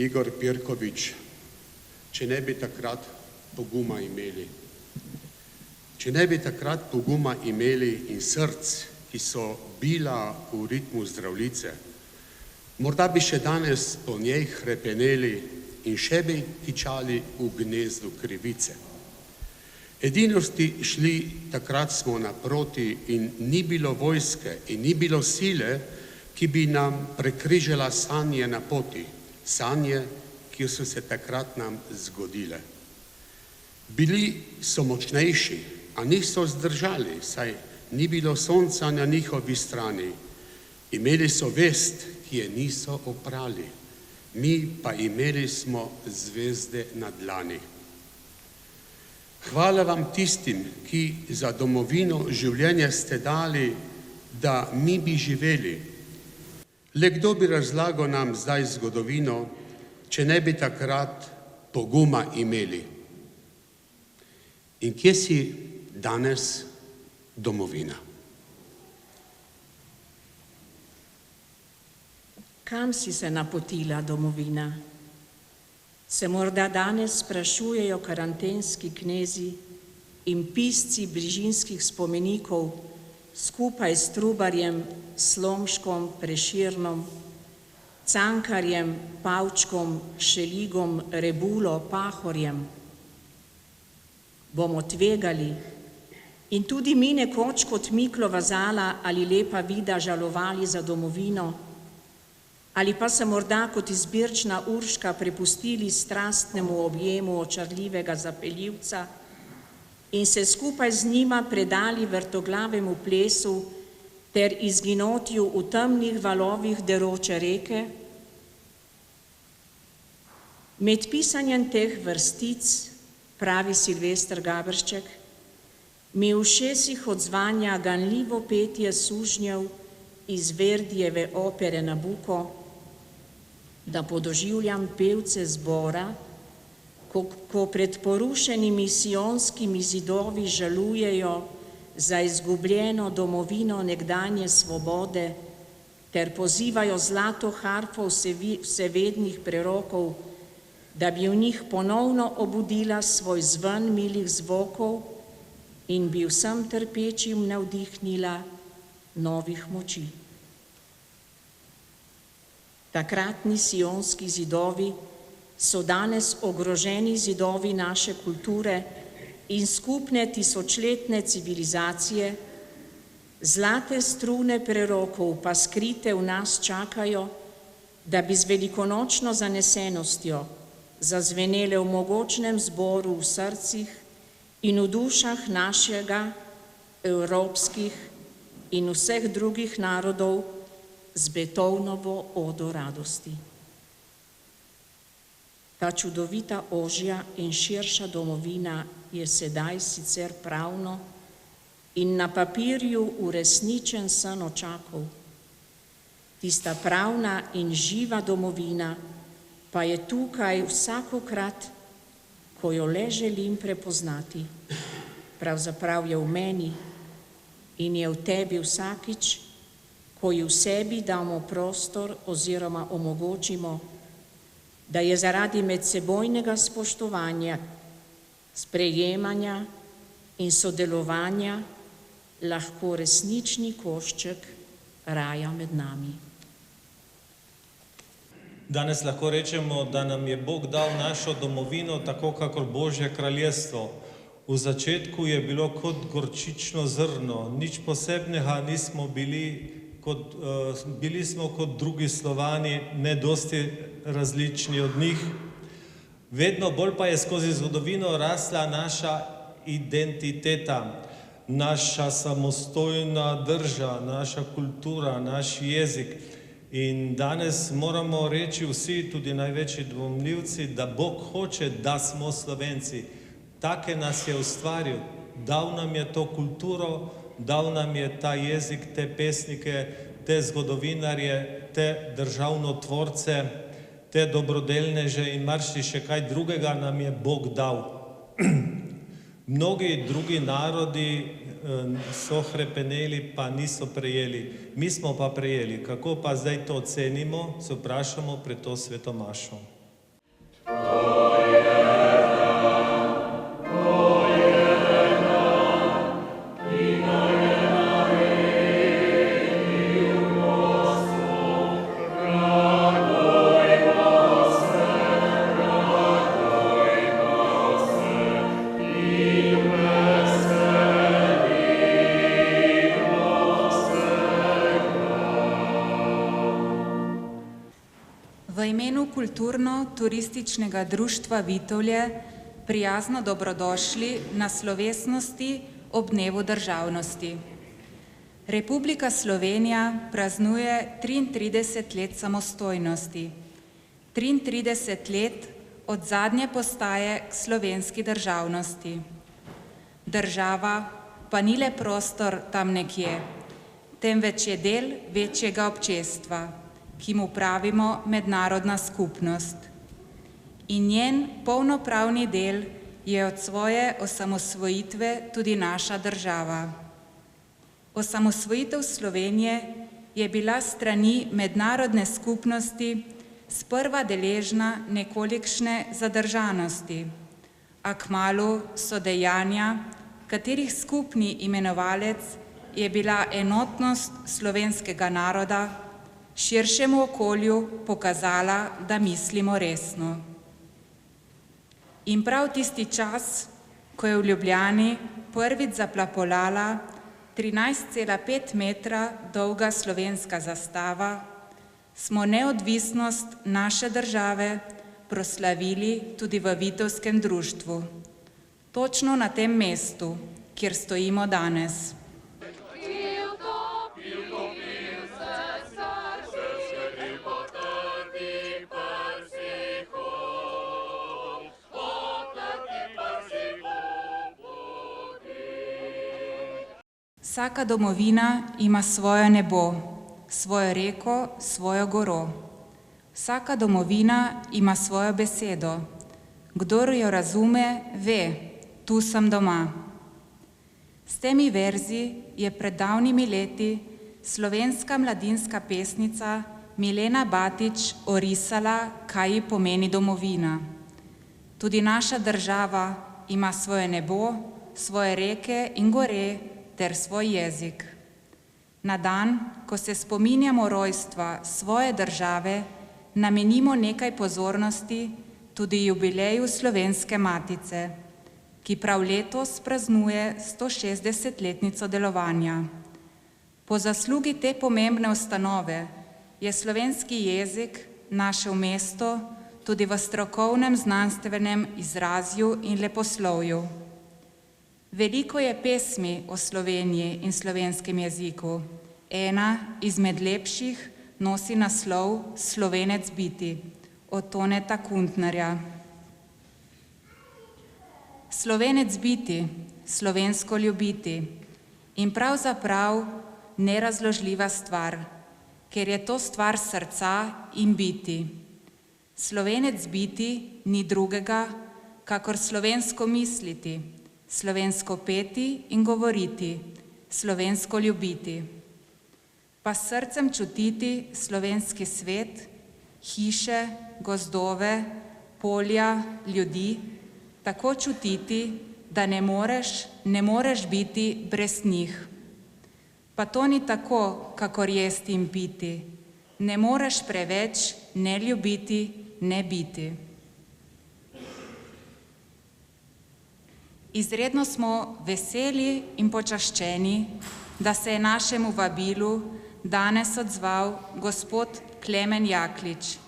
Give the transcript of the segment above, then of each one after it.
Igor Pirkovič, če ne bi takrat poguma imeli. Če ne bi takrat poguma imeli in src, ki so bila v ritmu Zdravljice, morda bi še danes po njej hrepeneli in še bi tičali v gnezdu krivice. Edinosti šli takrat smo naproti in ni bilo vojske in ni bilo sile, ki bi nam prekrižala sanje na poti, sanje, ki so se takrat nam zgodile. Bili so močnejši, a niso zdržali, saj ni bilo sonca na njihovi strani. Imeli so vest, ki je niso oprali, mi pa imeli smo zvezde na dlani. Hvala vam tistim, ki za domovino življenje ste dali, da mi bi živeli. Le kdo bi razlagal nam zdaj zgodovino, če ne bi takrat poguma imeli? In kje si danes domovina? Kam si se napotila, domovina? Se morda danes sprašujejo karantenski knezi in pisci bližinskih spomenikov skupaj s Trubarjem, Slomškom, Prešernom, Cankarjem, Pavčkom, Šeligom, Rebulo, Pahorjem. Bomo tvegali in tudi mi nekoč kot Miklo Vazala ali Lepa Vida žalovali za domovino, ali pa se morda kot izbirčna Urška prepustili strastnemu objemu očarljivega zapeljivca in se skupaj z njima predali vrtoglavemu plesu ter izginotju v temnih valovih deroče reke? Med pisanjem teh vrstic, pravi Silvester Gaberšček, mi v ušesih odzvanja ganljivo petje sužnjev iz Verdijeve opere Nabuko, da podoživljam pevce zbora, ko pred porušenimi sionskimi zidovi žalujejo za izgubljeno domovino nekdanje svobode ter pozivajo zlato harfo vsevednih prerokov, da bi v njih ponovno obudila svoj zven milih zvokov in bi vsem trpečim navdihnila novih moči. Takratni sionski zidovi so danes ogroženi zidovi naše kulture in skupne tisočletne civilizacije, zlate strune prerokov pa skrite v nas čakajo, da bi z velikonočno zanesenostjo zazvenele v mogočnem zboru v srcih in v dušah našega, evropskih in vseh drugih narodov z Beethovnovo odo radosti. Ta čudovita ožja in širša domovina je sedaj sicer pravno in na papirju uresničen sen očakov. Tista pravna in živa domovina pa je tukaj vsakokrat, ko jo le želim prepoznati. Pravzaprav je v meni in je v tebi vsakič, ko ji v sebi damo prostor oziroma omogočimo, da je zaradi medsebojnega spoštovanja, sprejemanja in sodelovanja lahko resnični košček raja med nami. Danes lahko rečemo, da nam je Bog dal našo domovino tako kakor Božje kraljestvo. V začetku je bilo kot gorčično zrno, nič posebnega nismo bili, bili smo kot drugi Slovani, ne dosti različni od njih. Vedno bolj pa je skozi zgodovino rasla naša identiteta, naša samostojna drža, naša kultura, naš jezik. In danes moramo reči vsi, tudi največji dvomljivci, da Bog hoče, da smo Slovenci. Take nas je ustvaril, dal nam je to kulturo, dal nam je ta jezik, te pesnike, te zgodovinarje, te državnotvorce, te dobrodelneže in marsiše kaj drugega nam je Bog dal. Mnogi drugi narodi so hrepeneli, pa niso prejeli. Mi smo pa prejeli. Kako pa zdaj to ocenimo, se vprašamo pred to sveto mašo. V imenu Kulturno-turističnega društva Vitovlje prijazno dobrodošli na slovesnosti ob Dnevu državnosti. Republika Slovenija praznuje 33 let samostojnosti, 33 let od zadnje postaje k slovenski državnosti. Država pa ni le prostor tam nekje, temveč je del večjega občestva, ki mu pravimo mednarodna skupnost. In njen polnopravni del je od svoje osamosvojitve tudi naša država. Osamosvojitev Slovenije je bila s strani mednarodne skupnosti sprva deležna nekolikšne zadržanosti, a kmalu so dejanja, katerih skupni imenovalec je bila enotnost slovenskega naroda, širšemu okolju pokazala, da mislimo resno. In prav tisti čas, ko je v Ljubljani prvič zaplapolala 13,5 metra dolga slovenska zastava, smo neodvisnost naše države proslavili tudi v Vitovskem društvu. Točno na tem mestu, kjer stojimo danes. Vsaka domovina ima svoje nebo, svojo reko, svojo goro. Vsaka domovina ima svojo besedo. Kdor jo razume, ve, tu sem doma. S temi verzi je pred davnimi leti slovenska mladinska pesnica Milena Batič orisala, kaj ji pomeni domovina. Tudi naša država ima svoje nebo, svoje reke in gore ter svoj jezik. Na dan, ko se spominjamo rojstva svoje države, namenimo nekaj pozornosti tudi jubileju Slovenske matice, ki prav letos praznuje 160-letnico delovanja. Po zaslugi te pomembne ustanove je slovenski jezik našel mesto tudi v strokovnem znanstvenem izrazju in leposlovju. Veliko je pesmi o Sloveniji in slovenskem jeziku. Ena izmed lepših nosi naslov Slovenec biti od Toneta Kuntnerja. Slovenec biti, slovensko ljubiti in pravzaprav nerazložljiva stvar, ker je to stvar srca in biti. Slovenec biti ni drugega, kakor slovensko misliti, slovensko peti in govoriti, slovensko ljubiti. Pa s srcem čutiti slovenski svet, hiše, gozdove, polja, ljudi, tako čutiti, da ne moreš biti brez njih. Pa to ni tako, kakor jesti in piti. Ne moreš preveč ne ljubiti, ne biti. Izredno smo veseli in počaščeni, da se je našemu vabilu danes odzval gospod Klemen Jaklič,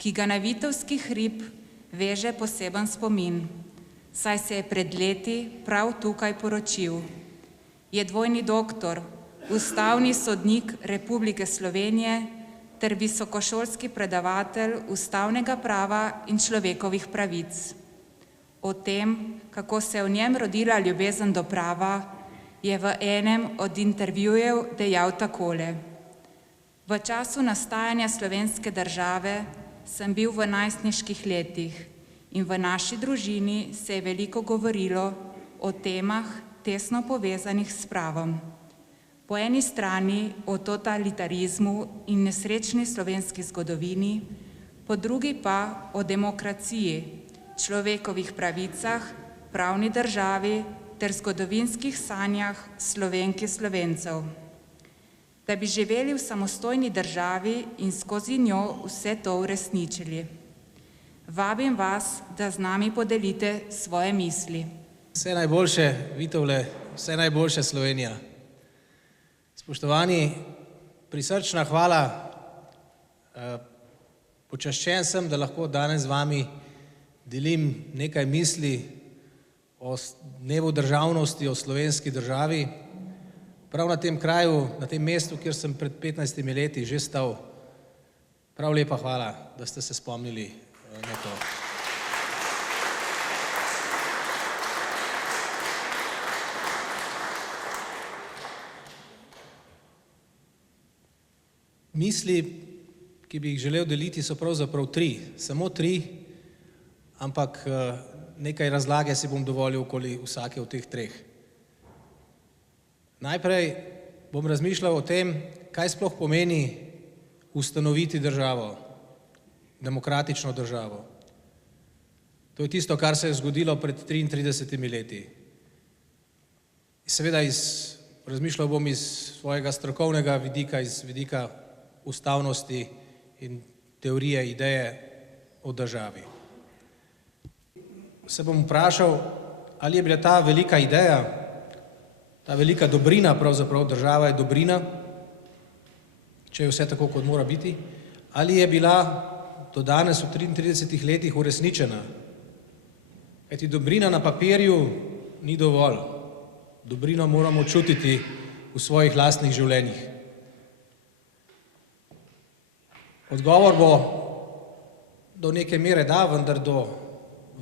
ki ga na Vitovski hrib veže poseben spomin, saj se je pred leti prav tukaj poročil. Je dvojni doktor, ustavni sodnik Republike Slovenije ter visokošolski predavatelj ustavnega prava in človekovih pravic. O tem, kako se je v njem rodila ljubezen do prava, je v enem od intervjujev dejal takole. V času nastajanja slovenske države sem bil v najstniških letih in v naši družini se je veliko govorilo o temah tesno povezanih s pravom. Po eni strani o totalitarizmu in nesrečni slovenski zgodovini, po drugi pa o demokraciji, človekovih pravicah, pravni državi ter zgodovinskih sanjah Slovenk in Slovencev. Da bi živeli v samostojni državi in skozi njo vse to uresničili. Vabim vas, da z nami podelite svoje misli. Vse najboljše, Vitovle, vse najboljše, Slovenija. Spoštovani, prisrčna hvala Počaščen sem, da lahko danes z vami delim nekaj misli o dnevu državnosti, o slovenski državi. Prav na tem kraju, na tem mestu, kjer sem pred 15 leti že stal. Prav lepa hvala, da ste se spomnili na to. Misli, ki bi jih želel deliti, so pravzaprav tri. Samo tri, ampak nekaj razlage si bom dovolil okoli vsake od teh treh. Najprej bom razmišljal o tem, kaj sploh pomeni ustanoviti državo, demokratično državo. To je tisto, kar se je zgodilo pred 33 leti. Seveda razmišljal bom iz svojega strokovnega vidika, iz vidika ustavnosti in teorije, ideje o državi. Se bom vprašal, ali je bila ta velika ideja, ta velika dobrina, pravzaprav država je dobrina, če je vse tako, kot mora biti, ali je bila do danes v 33 letih uresničena. Kajti dobrina na papirju ni dovolj. Dobrino moramo čutiti v svojih lastnih življenjih. Odgovor bo do neke mere da, vendar do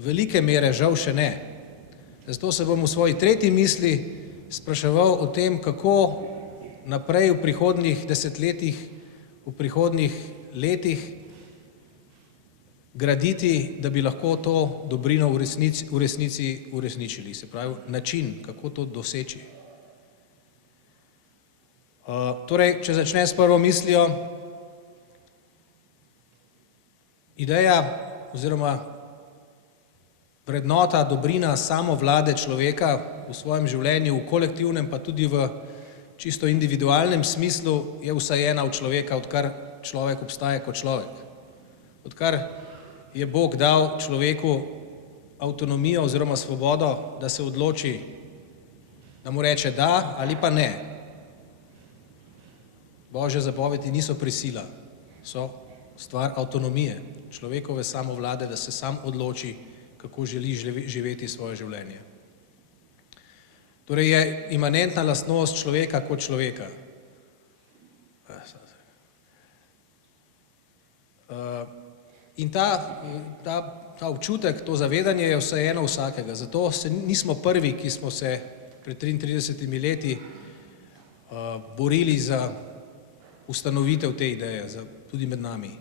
velike mere žal še ne. Zato se bom v svoji tretji misli spraševal o tem, kako naprej v prihodnjih desetletjih, v prihodnjih letih graditi, da bi lahko to dobrino v resnici uresničili. Se pravi, način, kako to doseči. Torej, če začne s prvo mislijo, ideja oziroma vrednota, dobrina samovlade človeka v svojem življenju, v kolektivnem, pa tudi v čisto individualnem smislu, je vsajena v človeka, odkar človek obstaja kot človek. Odkar je Bog dal človeku avtonomijo oziroma svobodo, da se odloči, da mu reče da ali pa ne. Božje zapovedi niso prisila, so stvar avtonomije, človekove samovlade, da se sam odloči, kako želi živeti svoje življenje. Torej je imanentna lastnost človeka kot človeka. In ta občutek, to zavedanje je vseeno vsakega. Zato nismo prvi, ki smo se pred 33 leti borili za ustanovitev te ideje, tudi med nami.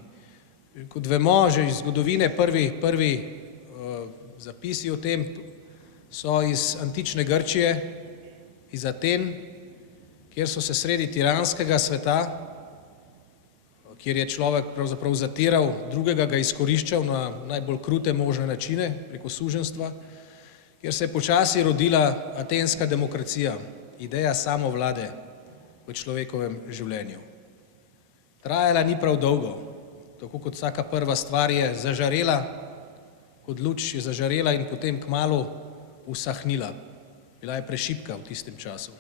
Kot vemo, že iz zgodovine prvi zapisi o tem so iz antične Grčije, iz Aten, kjer so se sredi tiranskega sveta, kjer je človek pravzaprav zatiral drugega, ga izkoriščal na najbolj krute možne načine, preko suženjstva, kjer se je počasi rodila atenska demokracija, ideja samovlade v človekovem življenju. Trajala ni prav dolgo, tako kot vsaka prva stvar je zažarela, kot luč je zažarela in potem kmalu usahnila. Bila je prešibka v tistem času.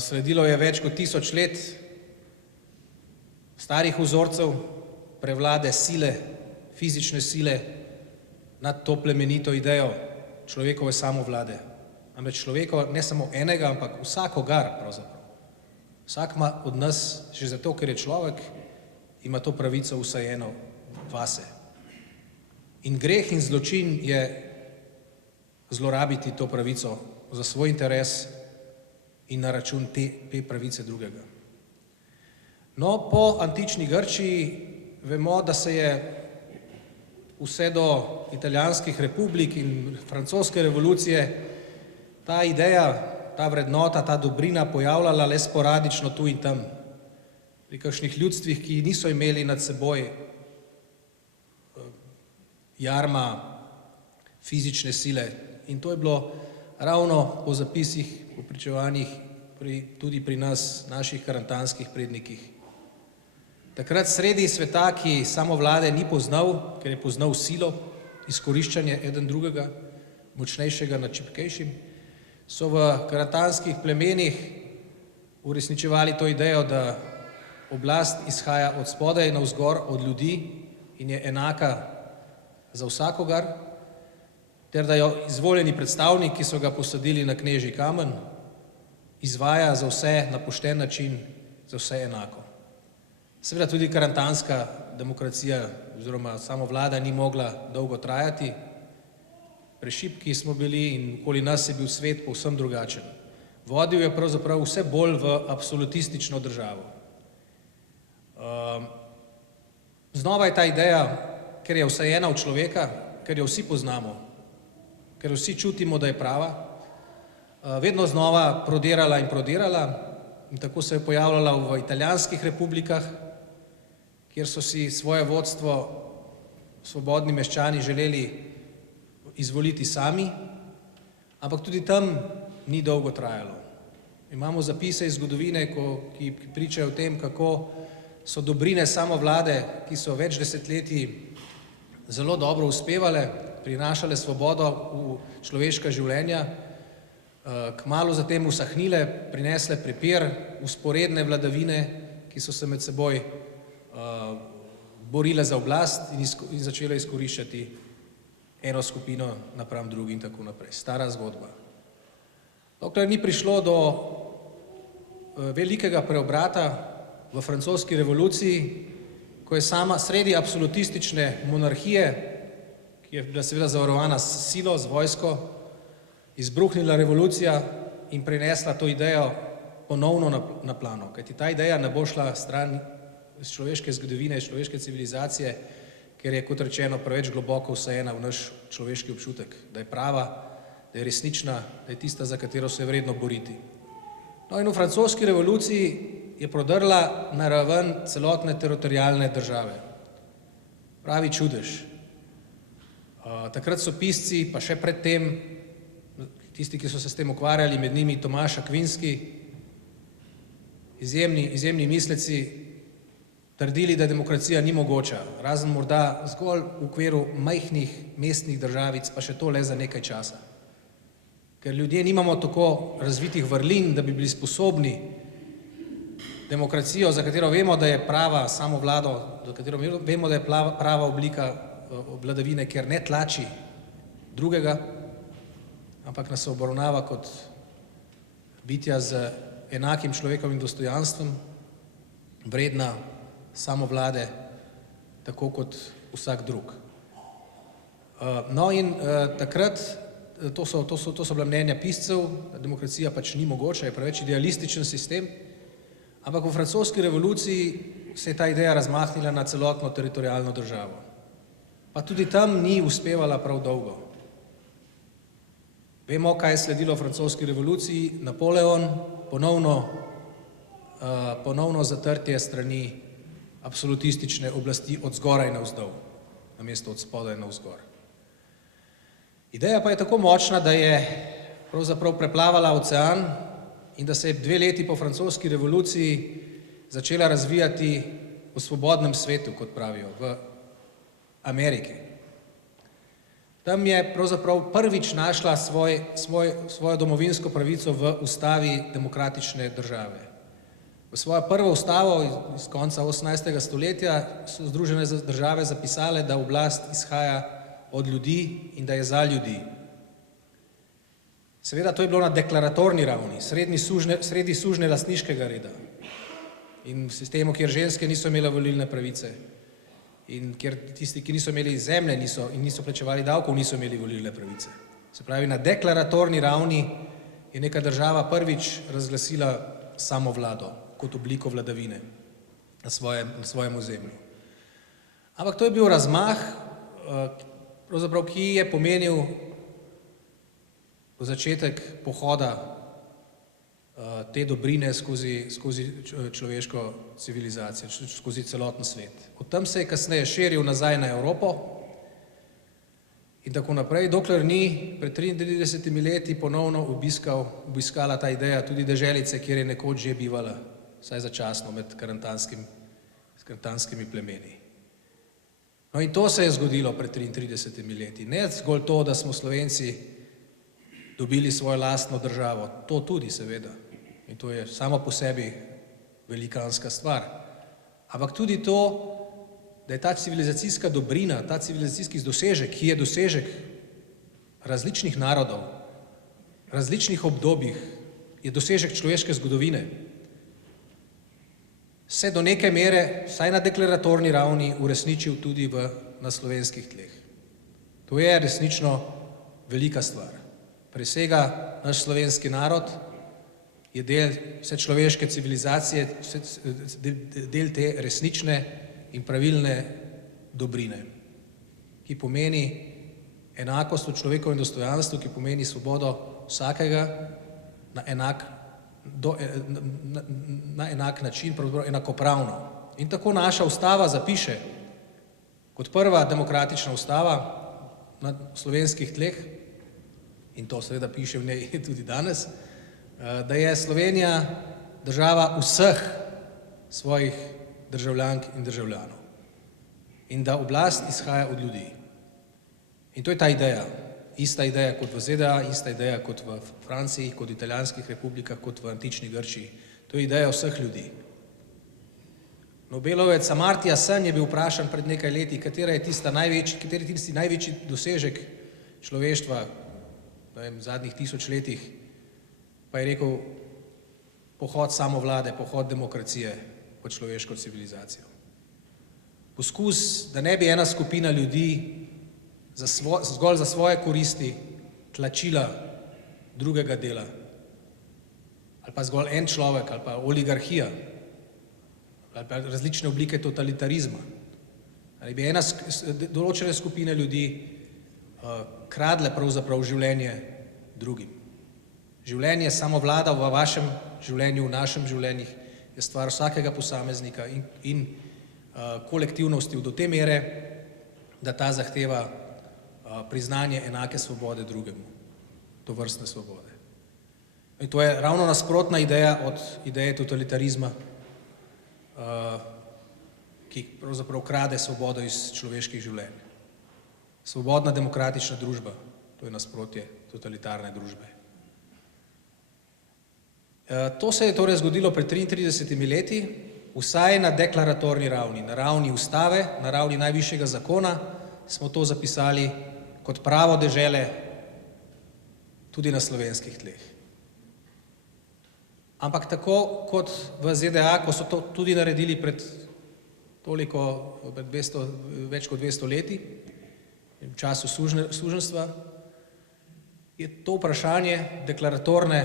Sledilo je več kot 1000 let starih vzorcev prevlade sile, fizične sile nad to plemenito idejo človekove samovlade. Namreč človeka ne samo enega, ampak vsakogar pravzaprav. Vsak od nas, že zato, ker je človek, ima to pravico vsajeno vase. In greh in zločin je zlorabiti to pravico za svoj interes in na račun te pravice drugega. No, po antični Grčiji vemo, da se je vse do italijanskih republik in francoske revolucije ta ideja, ta vrednota, ta dobrina pojavljala le sporadično tu in tam. Pri kakšnih ljudstvih, ki niso imeli nad seboj jarma fizične sile. In to je bilo ravno po zapisih, po pričevanjih tudi pri nas, naših karantanskih prednikih. Takrat sredi sveta, ki samovlade ni poznal, ker je poznal silo, izkoriščanje eden drugega, močnejšega nad šibkejšim, so v karantanskih plemenih uresničevali to idejo, da oblast izhaja od spodaj navzgor, od ljudi in je enaka za vsakogar, ter da jo izvoljeni predstavnik, ki so ga posadili na knežji kamen, izvaja za vse na pošten način, za vse enako. Seveda tudi karantanska demokracija oziroma samovlada ni mogla dolgo trajati, prešibki smo bili in okoli nas je bil svet povsem drugačen. Vodil je pravzaprav vse bolj v absolutistično državo. Znova je ta ideja, ker je vsajena v človeka, ker jo vsi poznamo, ker vsi čutimo, da je prava, vedno znova prodirala in prodirala in tako se je pojavljala v italijanskih republikah, kjer so si svoje vodstvo svobodni meščani želeli izvoliti sami, ampak tudi tam ni dolgo trajalo. Imamo zapise iz zgodovine, ki pričajo o tem, kako so dobrine samovlade, ki so več desetletij zelo dobro uspevale, prinašale svobodo v človeška življenja, kmalu zatem usahnile, prinesle prepir, vzporedne vladavine, ki so se med seboj borile za oblast in začele izkoriščati eno skupino napram drugi in tako naprej. Stara zgodba. Dokler ni prišlo do velikega preobrata v francoski revoluciji, ko je sama sredi absolutistične monarhije, ki je bila seveda zavarovana s silo, z vojsko, izbruhnila revolucija in prinesla to idejo ponovno na plano. Kajti ta ideja ne bo šla stran iz človeške zgodovine, iz človeške civilizacije, ker je, kot rečeno, preveč globoko vsajena v naš človeški občutek, da je prava, da je resnična, da je tista, za katero se je vredno boriti. No in v francoski revoluciji je prodrla na raven celotne teritorialne države. Pravi čudež. Takrat so pisci, pa še predtem, tisti, ki so se s tem ukvarjali, med njimi Tomaš Akvinski, izjemni misleci, trdili, da demokracija ni mogoča, razen morda zgolj v okviru majhnih mestnih državic, pa še to le za nekaj časa. Ker ljudje nimamo tako razvitih vrlin, da bi bili sposobni demokracijo, za katero vemo, da je prava samovlado, za katero vemo, da je prava oblika vladavine, ker ne tlači drugega, ampak nas obravnava kot bitja z enakim človekovim dostojanstvom, vredna samovlade, tako kot vsak drug. No in takrat, to so bila mnenja piscev, da demokracija pač ni mogoča, je preveč idealističen sistem, ampak v francoski revoluciji se je ta ideja razmahnila na celotno teritorialno državo. Pa tudi tam ni uspevala prav dolgo. Vemo, kaj je sledilo francoski revoluciji, Napoleon, ponovno zatrtje strani absolutistične oblasti od zgoraj navzdol, namesto od spodaj navzgor. Ideja pa je tako močna, da je pravzaprav preplavala ocean in da se je 2 leti po francoski revoluciji začela razvijati v svobodnem svetu, kot pravijo, v Ameriki. Tam je pravzaprav prvič našla svojo domovinsko pravico v ustavi demokratične države. V svojo prvo ustavo iz konca 18. stoletja so Združene države zapisale, da oblast izhaja od ljudi in da je za ljudi. Seveda to je bilo na deklaratorni ravni, sredi sužnje lastniškega reda in v sistemu, kjer ženske niso imele volilne pravice in kjer tisti, ki niso imeli zemlje in niso plačevali davkov, niso imeli volilne pravice. Se pravi, na deklaratorni ravni je neka država prvič razglasila samovlado kot obliko vladavine na svojem ozemlju. Ampak to je bil razmah, pravzaprav, ki je pomenil začetek pohoda te dobrine skozi človeško civilizacijo, skozi celoten svet. Od tam se je kasneje širil nazaj na Evropo in tako naprej, dokler ni pred 33 leti ponovno obiskala ta ideja tudi deželice, kjer je nekoč že bivala, vsaj začasno, med karantanskimi plemeni. No in to se je zgodilo pred 33 leti. Ne zgolj to, da smo Slovenci dobili svojo lastno državo, to tudi seveda. In to je samo po sebi velikanska stvar. ampak tudi to, da je ta civilizacijska dobrina, ta civilizacijski dosežek, ki je dosežek različnih narodov, različnih obdobjih, je dosežek človeške zgodovine, se do neke mere, vsaj na deklaratorni ravni, uresničil tudi na slovenskih tleh. To je resnično velika stvar. Presega naš slovenski narod, je del vse človeške civilizacije, del te resnične in pravilne dobrine, ki pomeni enakost v človekovem dostojanstvu, ki pomeni svobodo vsakega na enak način, pravzaprav enakopravno. In tako naša ustava zapiše, kot prva demokratična ustava na slovenskih tleh, in to seveda piše v njej tudi danes, da je Slovenija država vseh svojih državljank in državljanov in da oblast izhaja od ljudi. In to je ta ideja. Ista ideja kot v ZDA, ista ideja kot v Franciji, kot v italijanskih republikah, kot v antični Grčiji. To je ideja vseh ljudi. Nobelovec Amartya Sen je bil vprašan pred nekaj leti, kateri je tisti največji dosežek človeštva v zadnjih 1000 letih, pa je rekel pohod samovlade, pohod demokracije pod človeško civilizacijo. Poskus, da ne bi ena skupina ljudi zgolj za svoje koristi tlačila drugega dela, ali pa zgolj en človek, ali pa oligarhija, ali pa različne oblike totalitarizma, ali bi določene skupine ljudi kradle pravzaprav življenje drugim. Življenje samovlada v vašem življenju, v našem življenjih je stvar vsakega posameznika in kolektivnosti do te mere, da ta zahteva priznanje enake svobode drugemu, tovrstne svobode. In to je ravno nasprotna ideja od ideje totalitarizma, ki pravzaprav krade svobodo iz človeških življenj. Svobodna demokratična družba, to je nasprotje totalitarne družbe. To se je torej zgodilo pred 33 leti, vsaj na deklaratorni ravni, na ravni ustave, na ravni najvišjega zakona, smo to zapisali kot pravo dežele tudi na slovenskih tleh. Ampak tako kot v ZDA, ko so to tudi naredili pred več kot 200 leti, v času suženjstva, je to vprašanje deklaratorne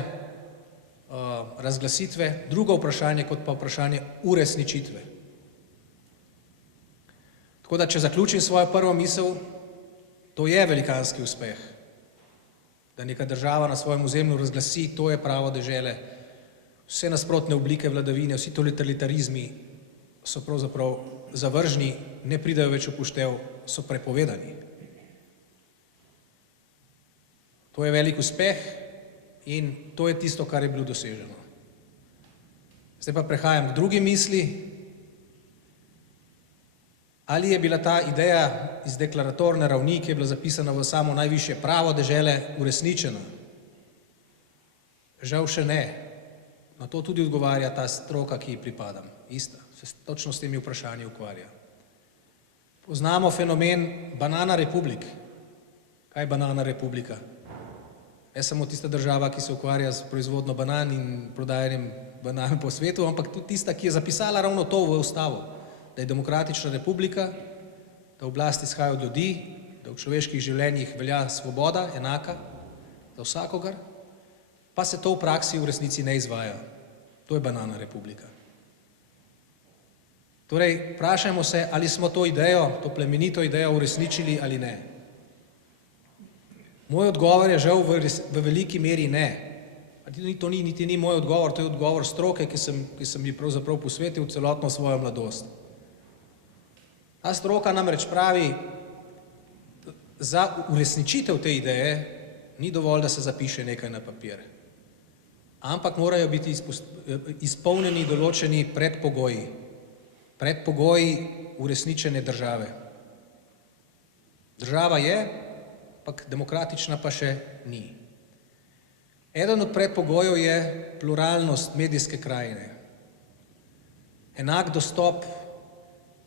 razglasitve drugo vprašanje kot pa vprašanje uresničitve. Tako da, če zaključim svojo prvo misel, to je velikanski uspeh, da neka država na svojem ozemlju razglasi, to je pravo dežele, vse nasprotne oblike vladavine, vsi totalitarizmi so pravzaprav zavržni, ne pridajo več v poštev, so prepovedani. To je velik uspeh in to je tisto, kar je bilo doseženo. Zdaj pa prehajam k drugi misli. Ali je bila ta ideja iz deklaratorne ravni, ki je bila zapisana v samo najvišje pravo dežele, uresničena? Žal še ne. Na to tudi odgovarja ta stroka, ki ji pripadam. Ista, se točno s temi vprašanji ukvarja. Poznamo fenomen banana republik. Kaj je banana republika? Ne samo tista država, ki se ukvarja z proizvodnjo banan in prodajanjem banan po svetu, ampak tudi tista, ki je zapisala ravno to v ustavo, da je demokratična republika, da oblast izhaja od ljudi, da v človeških življenjih velja svoboda, enaka za vsakogar, pa se to v praksi v resnici ne izvaja. To je banana republika. Torej, vprašajmo se, ali smo to idejo, to plemenito idejo uresničili ali ne. Moj odgovor je žal v veliki meri ne. To niti ni moj odgovor, to je odgovor stroke, ki sem ji pravzaprav posvetil celotno svojo mladost. Ta stroka namreč pravi, za uresničitev te ideje ni dovolj, da se zapiše nekaj na papir, ampak morajo biti izpolnjeni določeni predpogoji uresničene države. Država je, ampak demokratična pa še ni. Eden od predpogojev je pluralnost medijske krajine, enak dostop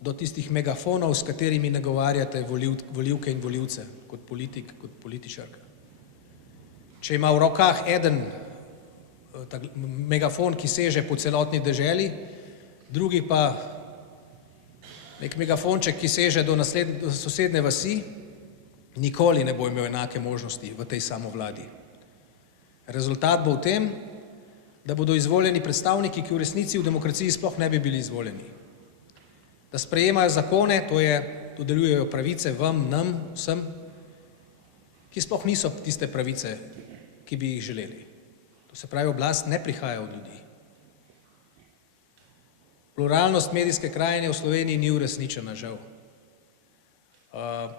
do tistih megafonov, s katerimi nagovarjate volivke in volivce, kot politik, kot političarka. Če ima v rokah eden megafon, ki seže po celotni deželi, drugi pa nek megafonček, ki seže do sosednje vasi, nikoli ne bo imel enake možnosti v tej samovladi. Rezultat bo v tem, da bodo izvoljeni predstavniki, ki v resnici v demokraciji sploh ne bi bili izvoljeni. Da sprejemajo zakone, to je, dodeljujejo pravice vam, nam, vsem, ki sploh niso tiste pravice, ki bi jih želeli. To se pravi, oblast ne prihaja od ljudi. Pluralnost medijske krajine v Sloveniji ni uresničena, žal.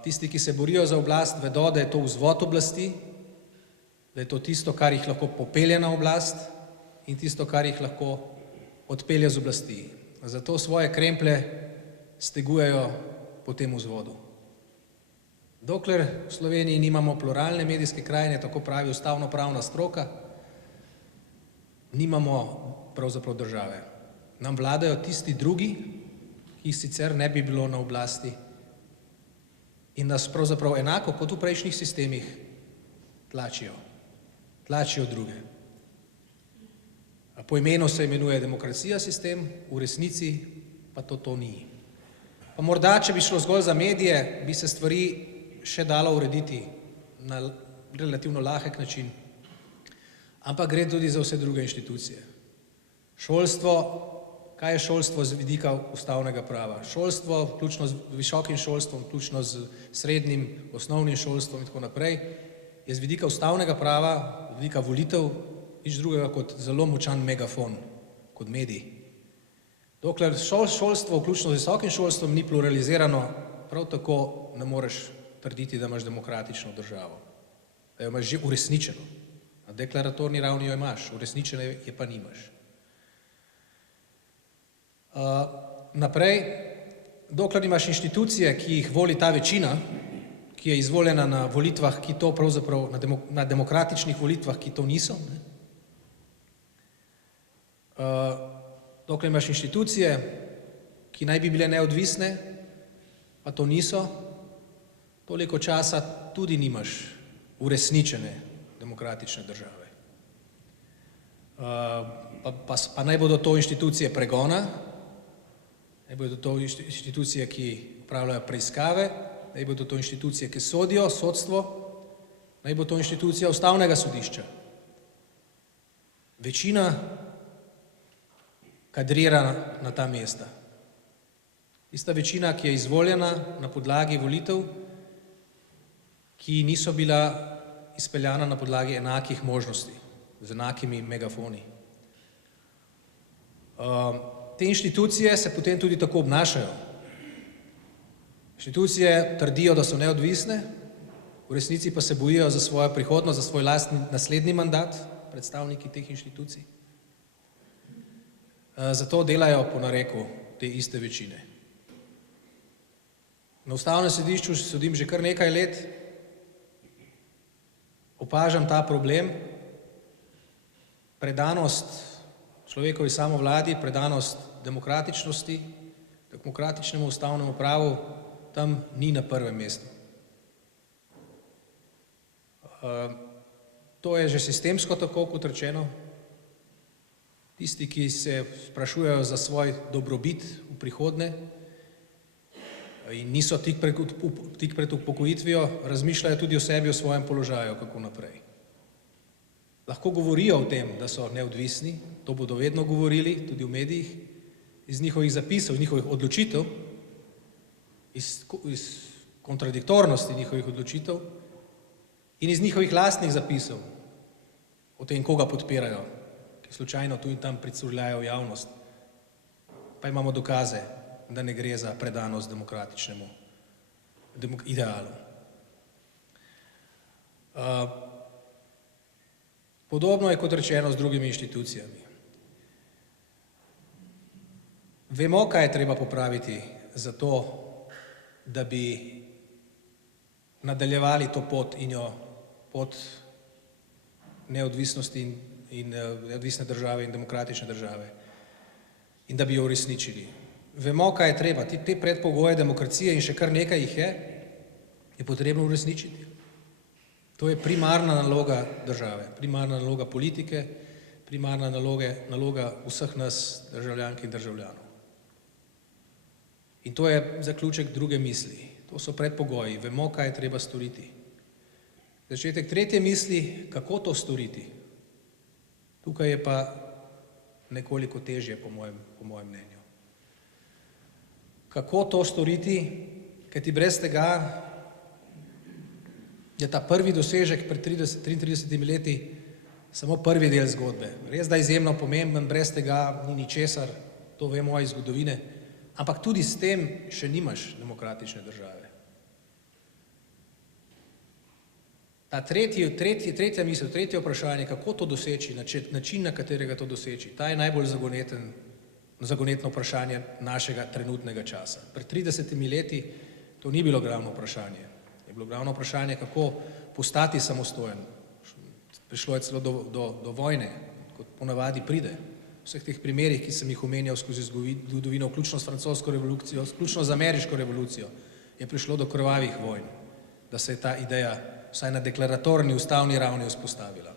Tisti, ki se borijo za oblast, vedo, da je to vzvod oblasti, da je to tisto, kar jih lahko popelje na oblast in tisto, kar jih lahko odpelje z oblasti. Zato svoje kremplje stegujejo po tem vzvodu. Dokler v Sloveniji nimamo pluralne medijske krajine, tako pravi ustavno-pravna stroka, nimamo pravzaprav države. Nam vladajo tisti drugi, ki sicer ne bi bilo na oblasti in nas pravzaprav enako kot v prejšnjih sistemih tlačijo druge. Po imenu se imenuje demokracija sistem, v resnici pa to ni. Pa morda, če bi šlo zgolj za medije, bi se stvari še dalo urediti na relativno lahek način, ampak gre tudi za vse druge inštitucije. Šolstvo, kaj je šolstvo z vidika ustavnega prava? Šolstvo, vključno z visokim šolstvom, vključno z srednjim, osnovnim šolstvom in tako naprej, je z vidika ustavnega prava, z vidika volitev, nič drugega kot zelo močan megafon, kot medij. Dokler šolstvo, vključno z visokim šolstvom, ni pluralizirano, prav tako ne moreš trditi, da imaš demokratično državo. Da jo imaš že uresničeno. Na deklaratorni ravni jo imaš, uresničene je pa nimaš. Naprej, dokler imaš inštitucije, ki jih voli ta večina, ki je izvoljena na volitvah, ki to pravzaprav, na demokratičnih volitvah, ki to niso, dokler imaš inštitucije, ki naj bi bile neodvisne, pa to niso, toliko časa tudi nimaš uresničene demokratične države. Pa naj bodo to inštitucije pregona, naj bodo to inštitucije, ki upravljajo preiskave, naj bodo to inštitucije, ki sodijo, sodstvo, naj bo to inštitucija ustavnega sodišča. Večina kadrira na ta mesta. Tista večina, ki je izvoljena na podlagi volitev, ki niso bila izpeljana na podlagi enakih možnosti, z enakimi megafoni. Te inštitucije se potem tudi tako obnašajo. Inštitucije trdijo, da so neodvisne, v resnici pa se bojijo za svojo prihodnost, za svoj lastni naslednji mandat, predstavniki teh inštitucij. Zato delajo po nareku te iste večine. Na ustavnem sodišču sedim že kar nekaj let, opažam ta problem, predanost človekovi samovladi, predanost demokratičnosti, demokratičnemu ustavnemu pravu, tam ni na prvem mestu. To je že sistemsko tako, kot rečeno. Tisti, ki se sprašujejo za svoj dobrobit v prihodnje in niso tik pred upokojitvijo, razmišljajo tudi o sebi, o svojem položaju, kako naprej. Lahko govorijo o tem, da so neodvisni, to bodo vedno govorili, tudi v medijih, iz njihovih zapisov, iz njihovih odločitev, iz kontradiktornosti njihovih odločitev in iz njihovih lastnih zapisov o tem, koga podpirajo, ki slučajno tu in tam pricurljajo v javnost, pa imamo dokaze, da ne gre za predanost demokratičnemu idealu. Podobno je, kot rečeno, z drugimi inštitucijami. Vemo, kaj je treba popraviti za to, da bi nadaljevali to pot in jo pot neodvisnosti in neodvisne države in demokratične države in da bi jo uresničili. vemo, kaj je treba. Te predpogoje demokracije in še kar nekaj jih je potrebno uresničiti. To je primarna naloga države, primarna naloga politike, primarna naloga vseh nas, državljank in državljanov. In to je zaključek druge misli. To so predpogoji, vemo, kaj je treba storiti. Začetek tretje misli, kako to storiti. Tukaj je pa nekoliko težje, po mojem mnenju. Kako to storiti, kajti brez tega je ta prvi dosežek pred 33 leti samo prvi del zgodbe. Res da je izjemno pomemben, brez tega ni ničesar, to vemo iz zgodovine, ampak tudi s tem še nimaš demokratične države. Ta tretja misel, tretje vprašanje, kako to doseči, način, na katerega to doseči, ta je najbolj zagonetno vprašanje našega trenutnega časa. Pred 30 leti to ni bilo glavno vprašanje. Je bilo glavno vprašanje, kako postati samostojen. Prišlo je celo do vojne, kot ponavadi pride. V vseh teh primerih, ki sem jih omenjal skozi zgodovino, vključno s francosko revolucijo, vključno z ameriško revolucijo, je prišlo do krvavih vojn, da se je ta ideja vsaj na deklaratorni ustavni ravni vzpostavila.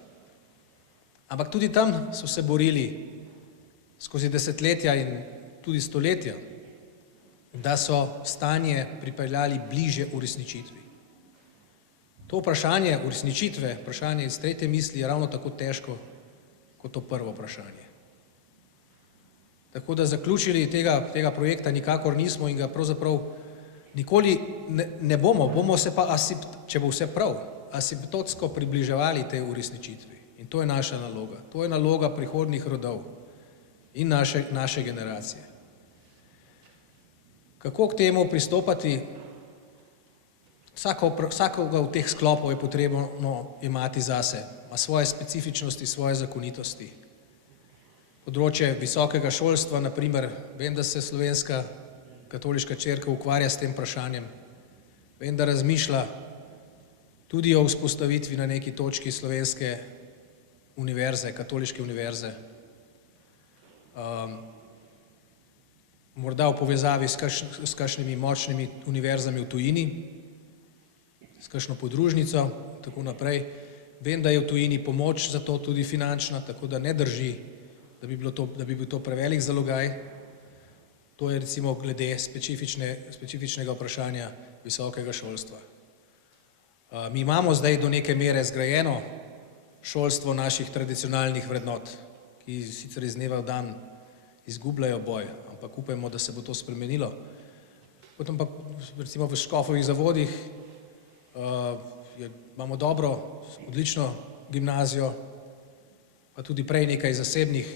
Ampak tudi tam so se borili skozi desetletja in tudi stoletja, da so stanje pripeljali bliže uresničitvi. To vprašanje uresničitve, vprašanje iz tretje misli je ravno tako težko kot to prvo vprašanje. Tako da zaključili tega projekta nikakor nismo in ga pravzaprav nikoli ne bomo se pa, če bo vse prav, asimptotsko približevali tej uresničitvi. In to je naša naloga. To je naloga prihodnjih rodov in naše generacije. Kako k temu pristopati? Vsakoga od teh sklopov je potrebno imati zase, ima svoje specifičnosti, svoje zakonitosti. Področje visokega šolstva, na primer, vem, da se Slovenska katoliška cerkev ukvarja s tem vprašanjem, vem, da razmišlja tudi o vzpostavitvi na neki točki slovenske univerze, katoliške univerze, morda v povezavi s kakšnimi močnimi univerzami v tujini, s kakšno podružnico, tako naprej. Vem, da je v tujini pomoč za to tudi finančna, tako da ne drži, da bi bil to prevelik zalogaj. To je recimo glede specifičnega vprašanja visokega šolstva. Mi imamo zdaj do neke mere zgrajeno šolstvo naših tradicionalnih vrednot, ki sicer iz dneva v dan izgubljajo boj, ampak upajmo, da se bo to spremenilo. Potem pa recimo v Škofovih zavodih imamo dobro, odlično gimnazijo, pa tudi prej nekaj zasebnih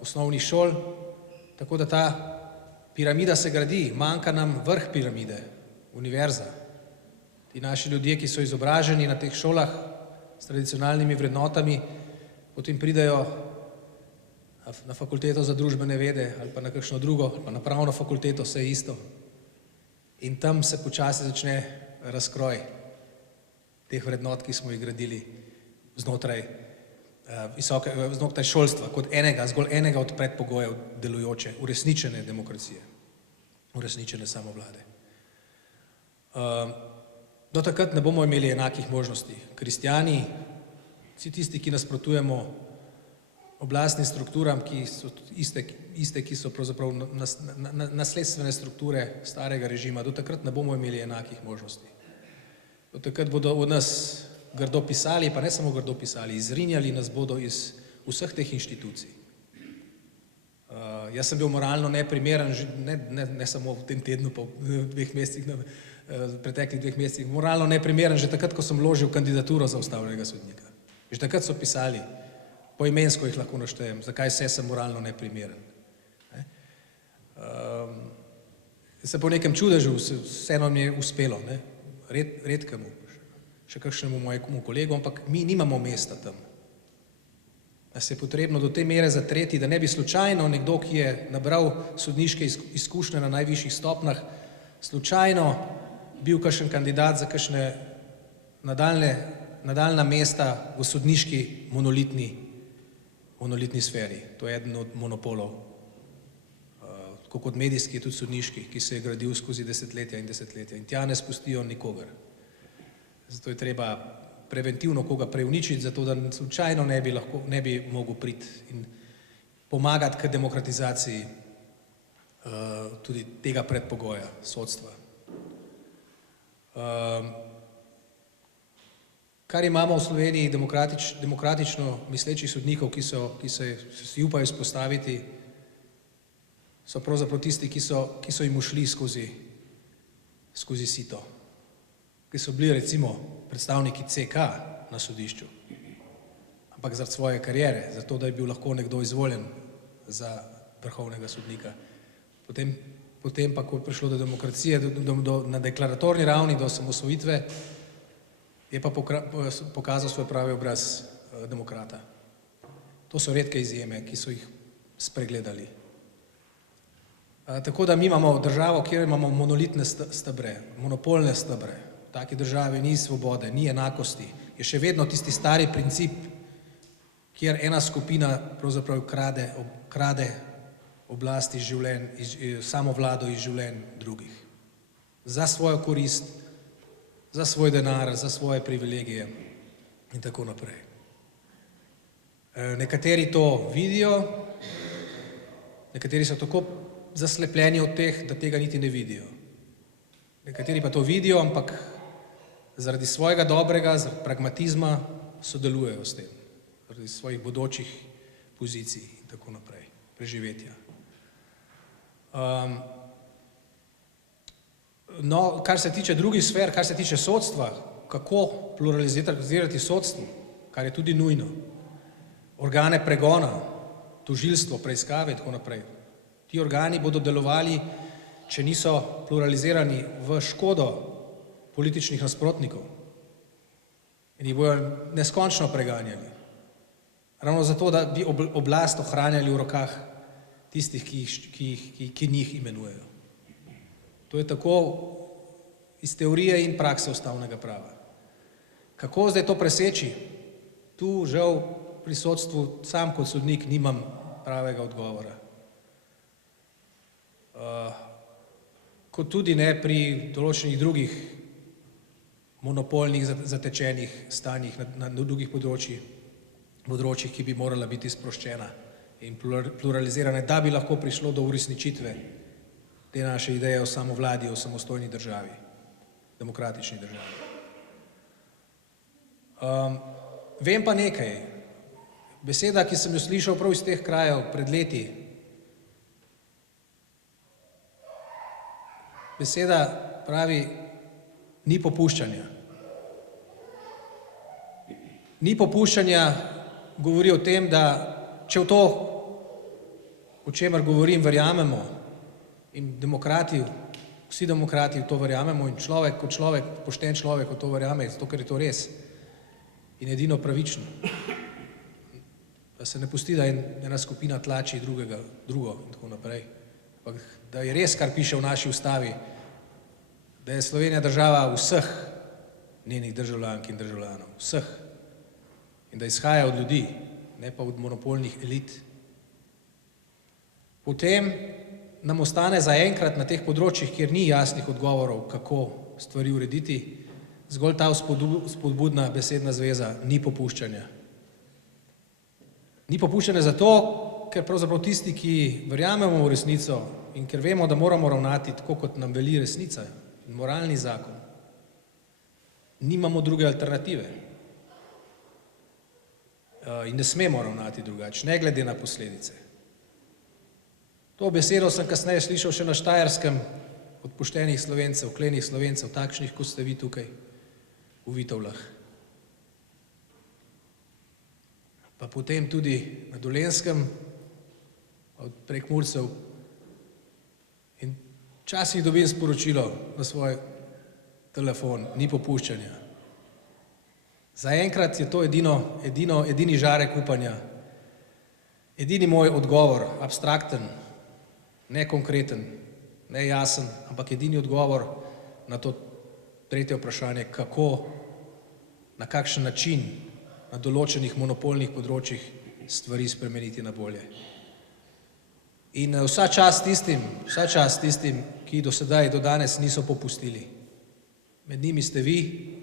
osnovnih šol, tako da ta piramida se gradi, manjka nam vrh piramide, univerza. Ti naši ljudje, ki so izobraženi na teh šolah s tradicionalnimi vrednotami, potem pridejo na fakulteto za družbene vede ali pa na kakšno drugo, ali pa na pravno fakulteto, vse isto. In tam se počasi začne razkroj teh vrednot, ki smo jih gradili znotraj šolstva, kot zgolj enega od predpogojev delujoče, uresničene demokracije, uresničene samovlade. Do takrat ne bomo imeli enakih možnosti. Kristjani, vsi tisti, ki nasprotujemo oblastnim strukturam, ki so iste, ki so pravzaprav nasledstvene strukture starega režima, do takrat ne bomo imeli enakih možnosti. Do takrat bodo od nas grdo pisali, pa ne samo grdo pisali, izrinjali nas bodo iz vseh teh inštitucij. Jaz sem bil moralno neprimeren, ne samo v tem tednu, pa v preteklih 2 mesecih, moralno neprimeren že takrat, ko sem vložil kandidaturo za ustavnega sodnika. Že takrat so pisali, poimensko jih lahko naštejem, zakaj sem moralno neprimeren. Se po nekem čudežu vseeno mi je uspelo, redkemu, še kakšnemu mojemu kolegu, ampak mi nimamo mesta tam. Da se je potrebno do te mere zatreti, da ne bi slučajno nekdo, ki je nabral sodniške izkušnje na najvišjih stopnjah, slučajno bil kakšen kandidat za kakšne nadaljna mesta v sodniški monolitni sferi. To je eden od monopolov tako kot medijski, tudi sodniški, ki se je gradil skozi desetletja in desetletja in tja ne spustijo nikogar. Zato je treba preventivno koga preuničiti, zato da slučajno ne bi mogel priti in pomagati k demokratizaciji tudi tega predpogoja sodstva. Kar imamo v Sloveniji demokratično mislečih sodnikov, ki se si upajo izpostaviti, so pravzaprav tisti, ki so jim ušli skozi sito, ki so bili recimo predstavniki CK na sodišču, ampak zaradi svoje kariere, zato da je bil lahko nekdo izvoljen za vrhovnega sodnika. Potem pa, ko je prišlo do demokracije, na deklaratorni ravni do osamosvojitve, je pa pokazal svoj pravi obraz demokrata. To so redke izjeme, ki so jih spregledali. Tako da mi imamo državo, kjer imamo monolitne stebre, monopolne stebre. V taki državi ni svobode, ni enakosti. Je še vedno tisti stari princip, kjer ena skupina pravzaprav krade oblast iz življenj, samovlado iz življenj drugih. Za svojo korist, za svoj denar, za svoje privilegije in tako naprej. Nekateri to vidijo, nekateri so tako zaslepljeni od teh, da tega niti ne vidijo. Nekateri pa to vidijo, ampak zaradi svojega dobrega, zaradi pragmatizma sodelujejo s tem, zaradi svojih bodočih pozicij in tako naprej, preživetja. No, kar se tiče drugih sfer, kar se tiče sodstva, kako pluralizirati sodstvo, kar je tudi nujno, organe pregona, tožilstvo, preiskave in tako naprej. Ti organi bodo delovali, če niso pluralizirani v škodo političnih nasprotnikov in jih bojo neskončno preganjali. Ravno zato, da bi oblast ohranjali v rokah tistih, ki njih imenujejo. To je tako iz teorije in prakse ustavnega prava. Kako zdaj to preseči? Tu žal pri sodstvu sam kot sodnik nimam pravega odgovora. Kot tudi ne pri določenih drugih monopolnih zatečenih stanjih na drugih področjih, ki bi morala biti sproščena in pluralizirana, da bi lahko prišlo do uresničitve te naše ideje o samovladi, o samostojni državi, demokratični državi. Vem pa nekaj. Beseda, ki sem jo slišal prav iz teh krajev pred leti, beseda pravi, ni popuščanja. Ni popuščanja govori o tem, da če v to, o čemer govorim, verjamemo in demokrati, vsi demokrati v to verjamemo in človek kot človek, pošten človek v to verjame, zato ker je to res in edino pravično. Da se ne pusti, da ena skupina tlači drugo in tako naprej. Da je res, kar piše v naši ustavi, da je Slovenija država vseh njenih državljank in državljanov, vseh. In da izhaja od ljudi, ne pa od monopolnih elit. Potem nam ostane zaenkrat na teh področjih, kjer ni jasnih odgovorov, kako stvari urediti, zgolj ta spodbudna besedna zveza, ni popuščanja. Ni popuščanja zato, ker pravzaprav tisti, ki verjamemo v resnico in ker vemo, da moramo ravnati tako, kot nam veli resnica in moralni zakon, nimamo druge alternative. In ne smemo ravnati drugače, ne glede na posledice. To besedo sem kasneje slišal še na Štajerskem od poštenih Slovencev, klenih Slovencev, takšnih, kot ste vi tukaj v Vitovljah. Pa potem tudi na Dolenjskem, od Prekmurcev. In včasih dobim sporočilo na svoj telefon, ni popuščanja. Zaenkrat je to edini žarek upanja, edini moj odgovor, abstrakten, nekonkreten, nejasen, ampak edini odgovor na to tretje vprašanje, kako, na kakšen način na določenih monopolnih področjih stvari spremeniti na bolje. In vsa čast tistim, ki do sedaj, do danes niso popustili. Med njimi ste vi,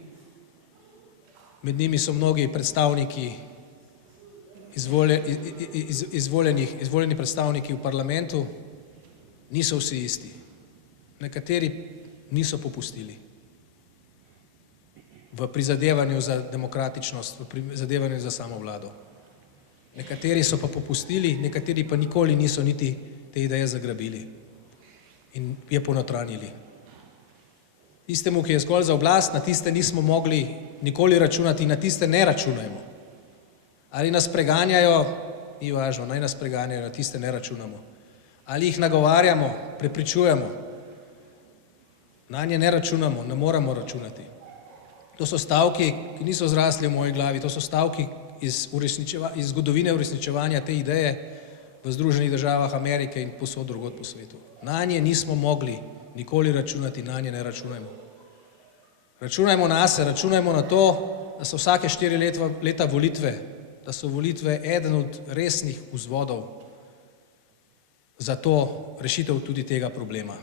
med njimi so mnogi predstavniki, izvoljeni predstavniki v parlamentu, niso vsi isti. Nekateri niso popustili v prizadevanju za demokratičnost, v prizadevanju za samovlado. Nekateri so pa popustili, nekateri pa nikoli niso niti te ideje zagrabili in je ponotranjili. Tistemu, ki je zgolj za oblast, na tiste nismo mogli nikoli računati, na tiste ne računajmo. Ali nas preganjajo, ni važno, naj nas preganjajo, na tiste ne računamo. Ali jih nagovarjamo, prepričujemo, na nje ne računamo, ne moramo računati. To so stavki, ki niso zrasli v moji glavi, to so stavki iz zgodovine uresničevanja te ideje v Združenih državah Amerike in povsod drugod po svetu. Na nje nismo mogli nikoli računati, na nje ne računajmo. Računajmo nase, računajmo na to, da so vsake 4 leta volitve, da so volitve eden od resnih vzvodov za to rešitev tudi tega problema.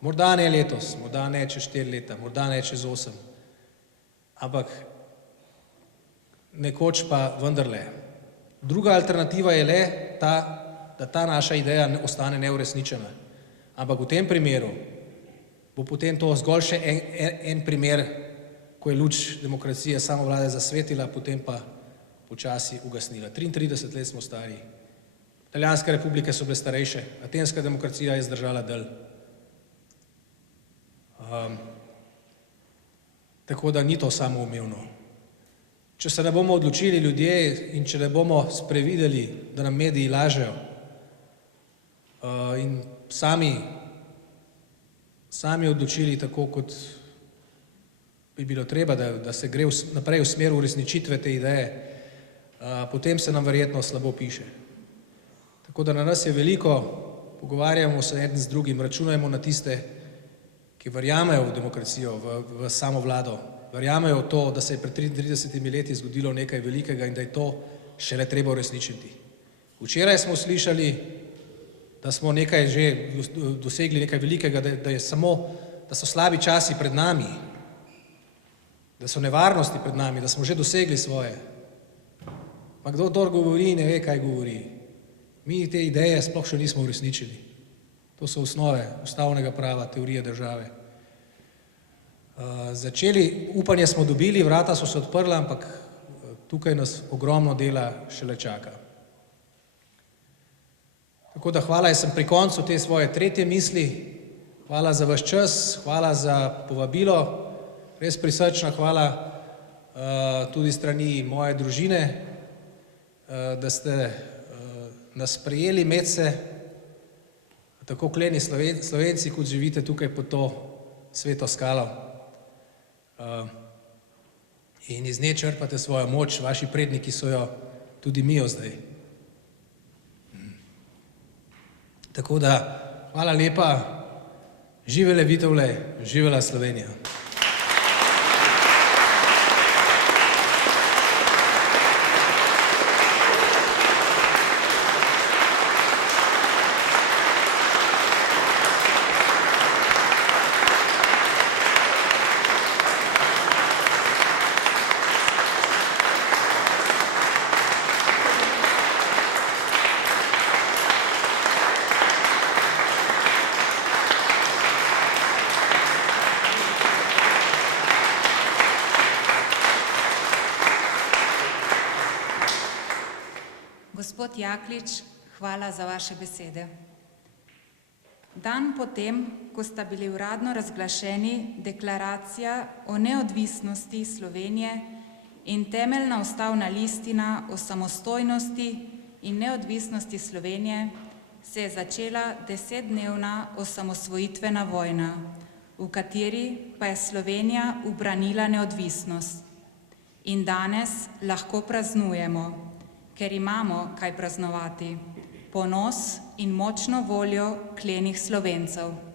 Morda ne letos, morda ne čez 4 leta, morda ne čez 8, ampak nekoč pa vendarle. Druga alternativa je le ta, da ta naša ideja ostane neuresničena. Ampak v tem primeru bo potem to zgolj še en primer, ko je luč demokracije samovlade zasvetila, potem pa počasi ugasnila. 33 let smo stari. Italijanske republike so bile starejše, atenska demokracija je zdržala dlje. Tako da ni to samoumevno. Če se ne bomo odločili ljudje in če ne bomo sprevideli, da nam mediji lažejo in sami odločili tako, kot bi bilo treba, da se gre naprej v smer uresničitve te ideje, potem se nam verjetno slabo piše. Tako da na nas je veliko, pogovarjamo se eden z drugim, računajmo na tiste, ki verjamejo v demokracijo, v samovlado, verjamejo v to, da se je pred 33 leti zgodilo nekaj velikega in da je to šele treba uresničiti. Včeraj smo slišali, da smo nekaj že dosegli nekaj velikega, da so slabi časi pred nami, da so nevarnosti pred nami, da smo že dosegli svoje. Pa kdor govori, ne ve, kaj govori. Mi te ideje sploh še nismo uresničili. To so osnove ustavnega prava, teorije države. Upanje smo dobili, vrata so se odprla, ampak tukaj nas ogromno dela šele čaka. Tako da hvala, jaz sem pri koncu te svoje 3. misli. Hvala za vaš čas, hvala za povabilo, res prisrčna hvala tudi strani moje družine, da ste nas sprejeli medse, tako kleni Slovenci, kot živite tukaj pod to sveto skalo. In iz nje črpate svojo moč, vaši predniki so jo, tudi mi jo zdaj. Tako da, hvala lepa, živele Vitovle, živela Slovenija. Gospod Jaklič, hvala za vaše besede. Dan potem, ko sta bili uradno razglašeni deklaracija o neodvisnosti Slovenije in temeljna ustavna listina o samostojnosti in neodvisnosti Slovenije, se je začela 10-dnevna osamosvojitvena vojna, v kateri pa je Slovenija ubranila neodvisnost. In danes lahko praznujemo, ker imamo kaj praznovati, ponos in močno voljo klenih Slovencev.